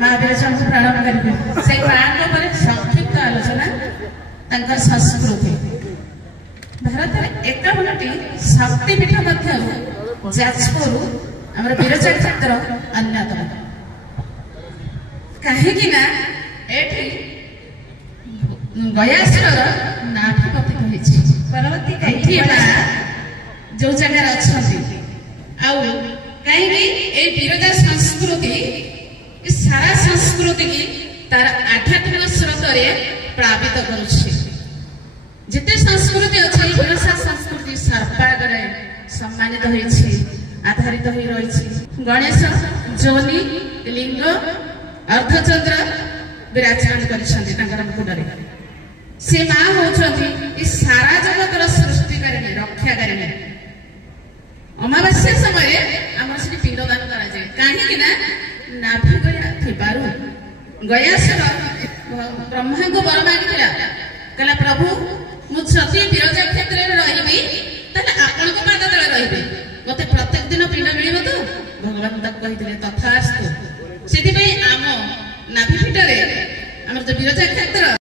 माँ विरजा को प्रणाम करेंगे से माँ संक्षिप्त आलोचना संस्कृति भारत में 51टी शक्तिपीठ मध्य जाजपुर आमर विरजा क्षेत्र अन्यतम कहीं गयासुर नाभि पतित परवर्ती जो जगह अच्छा कहीं विरजा संस्कृति सारा संस्कृति की तार आध्यात्मिक स्रोत प्लावित करुच्छे जिते संस्कृति अच्छी विरजा संस्कृति सर्पागरे सम्मानित होइछि आधारित हो रही गणेश जोनी लिंग अर्धचंद्र विराजमान कर मुकुटरे से माँ होती सारा जगतर सृष्टिकारिणी रक्षाकारिणी अमावास्या समय आम से पिंडदान कराए कहीं नाभि गयासुर ब्रह्मा को वर मांगी कहला प्रभु मुझे विरजा क्षेत्र में रही आपण को पाद तले रही मत प्रत्येक दिन पिंड मिल तो भगवान कही तथास्तु से आम नाभिपीठरे आम जो विरजा क्षेत्र